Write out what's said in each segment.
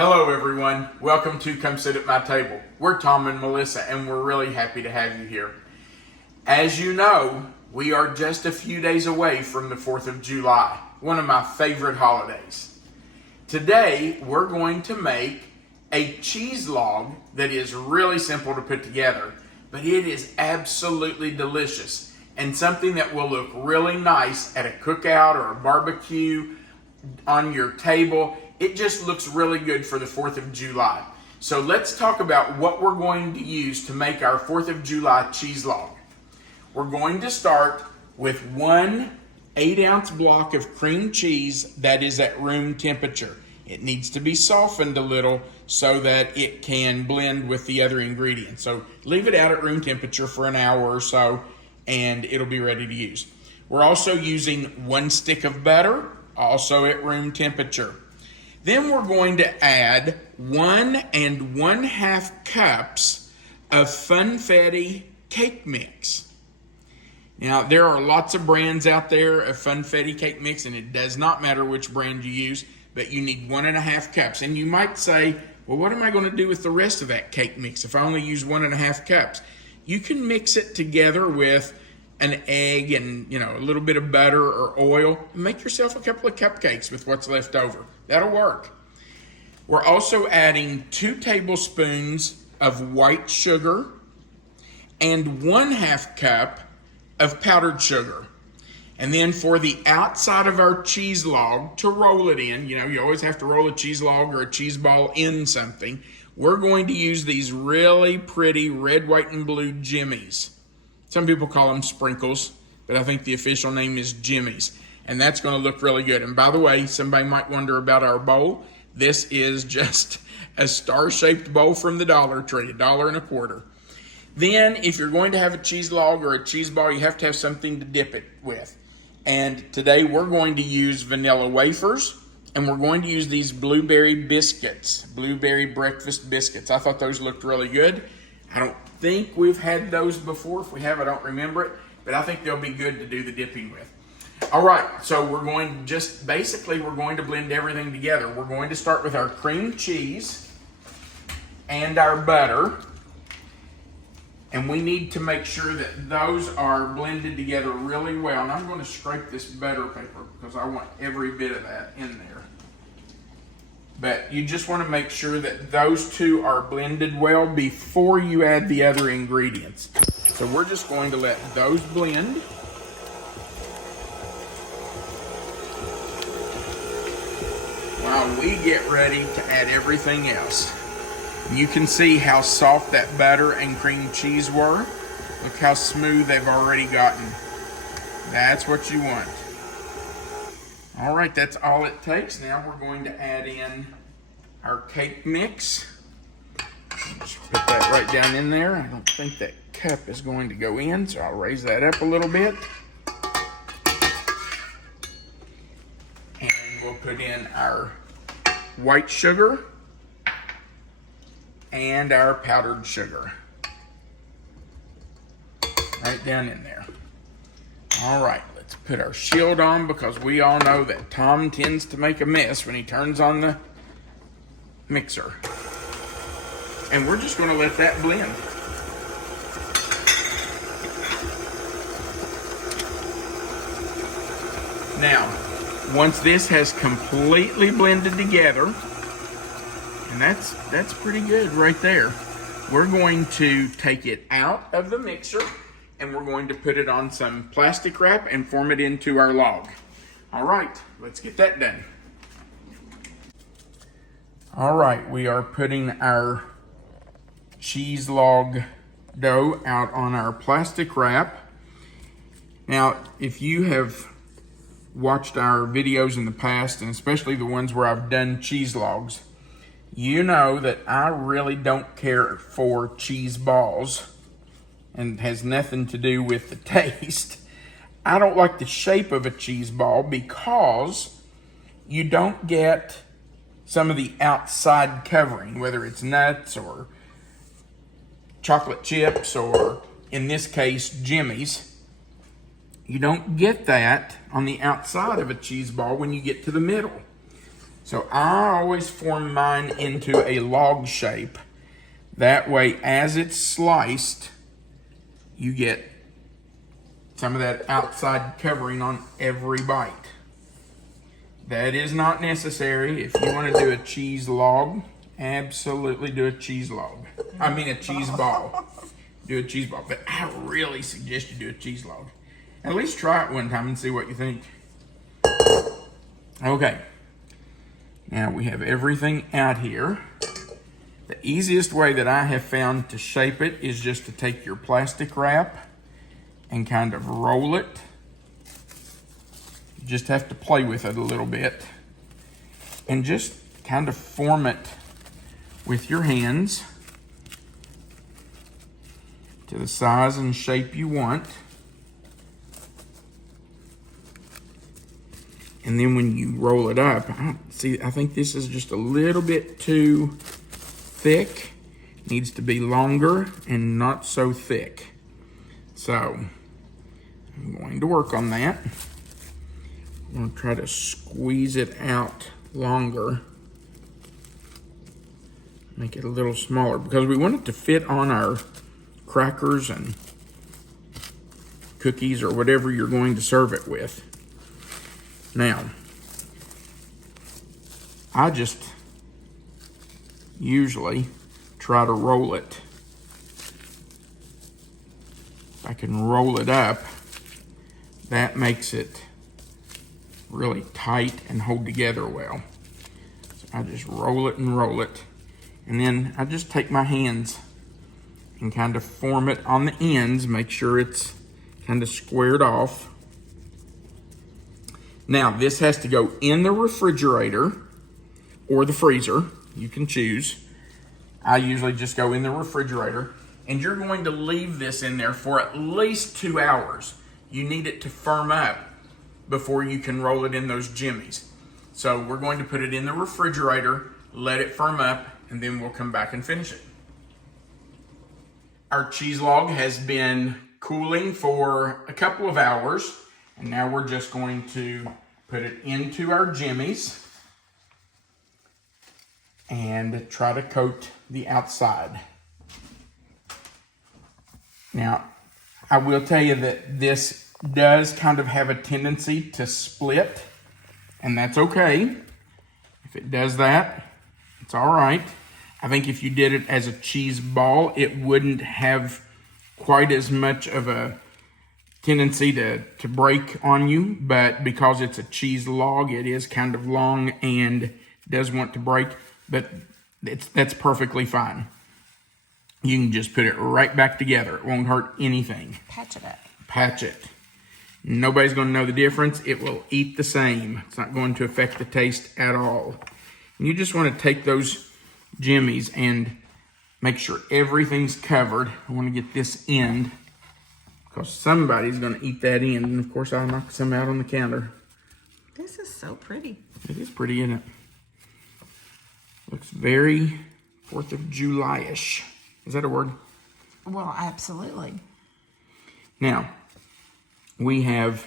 Hello everyone, welcome to Come Sit at My Table. We're Tom and Melissa and we're really happy to have you here. As you know, we are just a few days away from the 4th of July, one of my favorite holidays. Today we're going to make a cheese log that is really simple to put together, but it is absolutely delicious and something that will look really nice at a cookout or a barbecue on your table. It just looks really good for the 4th of July. So let's talk about what we're going to use to make our 4th of July cheese log. We're going to start with one 8-ounce block of cream cheese that is at room temperature. It needs to be softened a little so that it can blend with the other ingredients. So leave it out at room temperature for an hour or so and it'll be ready to use. We're also using 1 stick of butter, also at room temperature. Then we're going to add 1 1/2 cups of Funfetti cake mix. Now, there are lots of brands out there of Funfetti cake mix, and it does not matter which brand you use, but you need 1 1/2 cups. And you might say, well, what am I going to do with the rest of that cake mix if I only use 1 1/2 cups? You can mix it together with an egg and a little bit of butter or oil. Make yourself a couple of cupcakes with what's left over. That'll work. We're also adding 2 tablespoons of white sugar and 1/2 cup of powdered sugar. And then for the outside of our cheese log to roll it in, you always have to roll a cheese log or a cheese ball in something. We're going to use these really pretty red, white, and blue jimmies. Some people call them sprinkles, but I think the official name is jimmies. And that's going to look really good. And by the way, somebody might wonder about our bowl. This is just a star-shaped bowl from the Dollar Tree, $1.25. Then, if you're going to have a cheese log or a cheese ball, you have to have something to dip it with. And today we're going to use vanilla wafers, and we're going to use these blueberry biscuits, blueberry breakfast biscuits. I thought those looked really good. I don't think we've had those before. If we have, I don't remember it, but I think they'll be good to do the dipping with. All right, so we're going to blend everything together. We're going to start with our cream cheese and our butter. And we need to make sure that those are blended together really well. And I'm going to scrape this butter paper because I want every bit of that in there. But you just want to make sure that those two are blended well before you add the other ingredients. So we're just going to let those blend. While we get ready to add everything else. You can see how soft that butter and cream cheese were. Look how smooth they've already gotten. That's what you want. All right, that's all it takes. Now we're going to add in our cake mix. Just put that right down in there. I don't think that cup is going to go in, so I'll raise that up a little bit. And we'll put in our white sugar and our powdered sugar. Right down in there. All right, let's put our shield on because we all know that Tom tends to make a mess when he turns on the mixer. And we're just going to let that blend. Now, once this has completely blended together, and that's pretty good right there, we're going to take it out of the mixer and we're going to put it on some plastic wrap and form it into our log. All right, let's get that done. All right, we are putting our cheese log dough out on our plastic wrap. Now, if you have watched our videos in the past, and especially the ones where I've done cheese logs, you know that I really don't care for cheese balls, and it has nothing to do with the taste. I don't like the shape of a cheese ball because you don't get some of the outside covering, whether it's nuts or chocolate chips or, in this case, jimmies. You don't get that on the outside of a cheese ball when you get to the middle. So I always form mine into a log shape. That way, as it's sliced, you get some of that outside covering on every bite. That is not necessary. If you want to do a cheese log, absolutely do a cheese log. I mean a cheese ball. Do a cheese ball. But I really suggest you do a cheese log. At least try it one time and see what you think. Okay. Now we have everything out here. The easiest way that I have found to shape it is just to take your plastic wrap and kind of roll it. You just have to play with it a little bit and just kind of form it with your hands to the size and shape you want. And then when you roll it up, I think this is just a little bit too thick. Needs to be longer and not so thick. So I'm going to work on that. I'm going to try to squeeze it out longer. Make it a little smaller because we want it to fit on our crackers and cookies or whatever you're going to serve it with. Now, I just usually try to roll it. If I can roll it up, that makes it really tight and hold together well. So I just roll it and roll it. And then I just take my hands and kind of form it on the ends, make sure it's kind of squared off. Now, this has to go in the refrigerator or the freezer. You can choose. I usually just go in the refrigerator. And you're going to leave this in there for at least 2 hours. You need it to firm up before you can roll it in those jimmies. So we're going to put it in the refrigerator, let it firm up, and then we'll come back and finish it. Our cheese log has been cooling for a couple of hours. And now we're just going to put it into our jimmies and try to coat the outside. Now, I will tell you that this does kind of have a tendency to split, and that's okay. If it does that, it's all right. I think if you did it as a cheese ball, it wouldn't have quite as much of a tendency to break on you, but because it's a cheese log, it is kind of long and does want to break, but that's perfectly fine. You can just put it right back together. It won't hurt anything. Patch it up. Patch it. Nobody's going to know the difference. It will eat the same. It's not going to affect the taste at all. And you just want to take those jimmies and make sure everything's covered. I want to get this end because somebody's going to eat that end. And of course, I'll knock some out on the counter. This is so pretty. It is pretty, isn't it? Looks very 4th of July-ish. Is that a word? Well, absolutely. Now, we have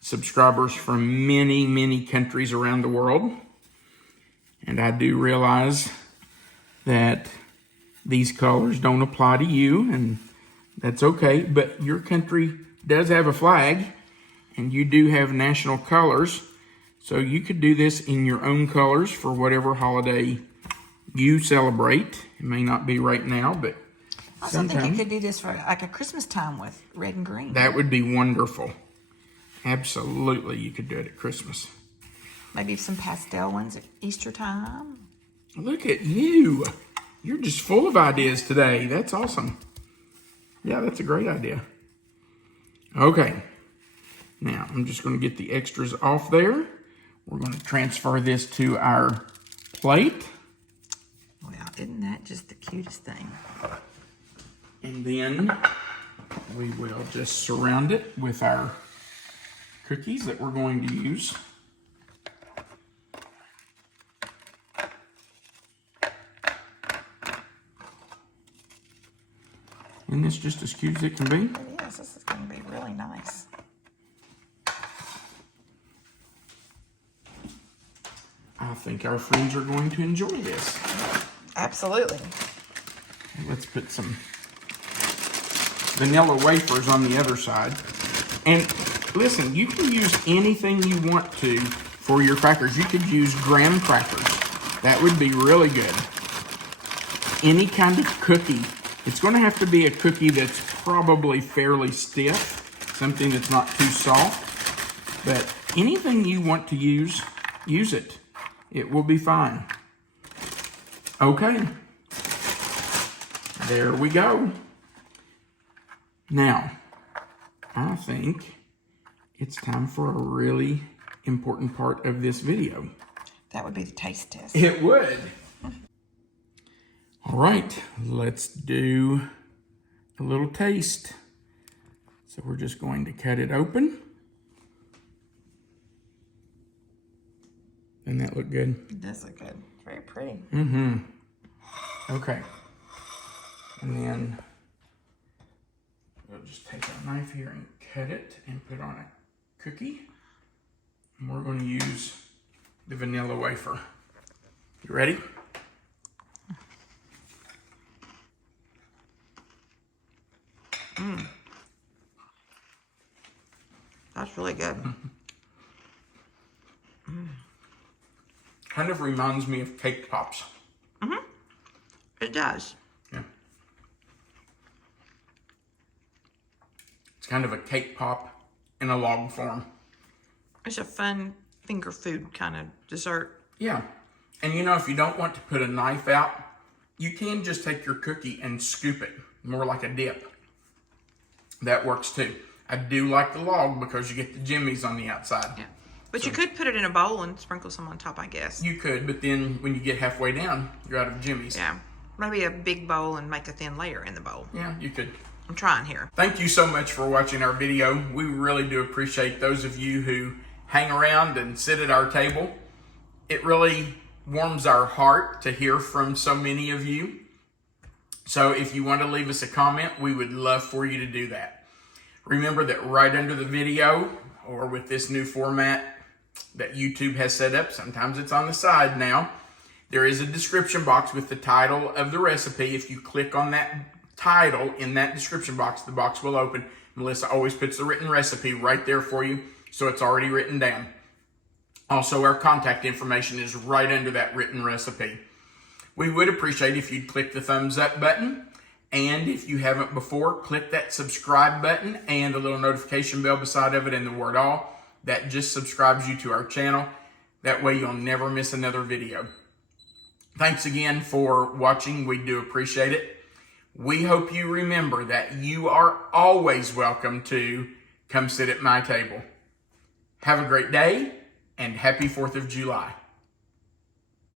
subscribers from many, many countries around the world. And I do realize that these colors don't apply to you, and that's okay. But your country does have a flag, and you do have national colors. So you could do this in your own colors for whatever holiday you celebrate. It may not be right now, but I also think you could do this for like a Christmas time with red and green. That would be wonderful. Absolutely, you could do it at Christmas. Maybe some pastel ones at Easter time. Look at you. You're just full of ideas today. That's awesome. Yeah, that's a great idea. Okay. Now, I'm just going to get the extras off there. We're going to transfer this to our plate. Well, isn't that just the cutest thing? And then we will just surround it with our cookies that we're going to use. Isn't this just as cute as it can be? It is. This is going to be really nice. I I think our friends are going to enjoy this. Absolutely. Let's put some vanilla wafers on the other side. And listen, you can use anything you want to for your crackers. You could use graham crackers. That would be really good. Any kind of cookie. It's going to have to be a cookie that's probably fairly stiff, something that's not too soft. But anything you want to use it. It will be fine. Okay. There we go. Now, I think it's time for a really important part of this video. That would be the taste test. It would. All right, let's do a little taste. So we're just going to cut it open. Doesn't that look good? It does look good. Very pretty. Mm-hmm. Okay. And then we'll just take our knife here and cut it and put on a cookie. And we're going to use the vanilla wafer. You ready? That's really good. Kind of reminds me of cake pops. It does. Yeah. It's kind of a cake pop in a log form. It's a fun finger food kind of dessert. Yeah. And you know, if you don't want to put a knife out, you can just take your cookie and scoop it, more like a dip. That works too. I do like the log because you get the jimmies on the outside. Yeah. But you could put it in a bowl and sprinkle some on top, I guess. You could, but then when you get halfway down, you're out of jimmies. Yeah. Maybe a big bowl and make a thin layer in the bowl. Yeah, you could. I'm trying here. Thank you so much for watching our video. We really do appreciate those of you who hang around and sit at our table. It really warms our heart to hear from so many of you. So if you want to leave us a comment, we would love for you to do that. Remember that right under the video, or with this new format that YouTube has set up, sometimes it's on the side now, there is a description box with the title of the recipe. If you click on that title in that description box, the box will open. Melissa always puts the written recipe right there for you, so it's already written down. Also, our contact information is right under that written recipe. We would appreciate if you'd click the thumbs up button, and if you haven't before, click that subscribe button and the little notification bell beside of it and the word all. That just subscribes you to our channel. That way you'll never miss another video. Thanks again for watching. We do appreciate it. We hope you remember that you are always welcome to come sit at my table. Have a great day and happy 4th of July.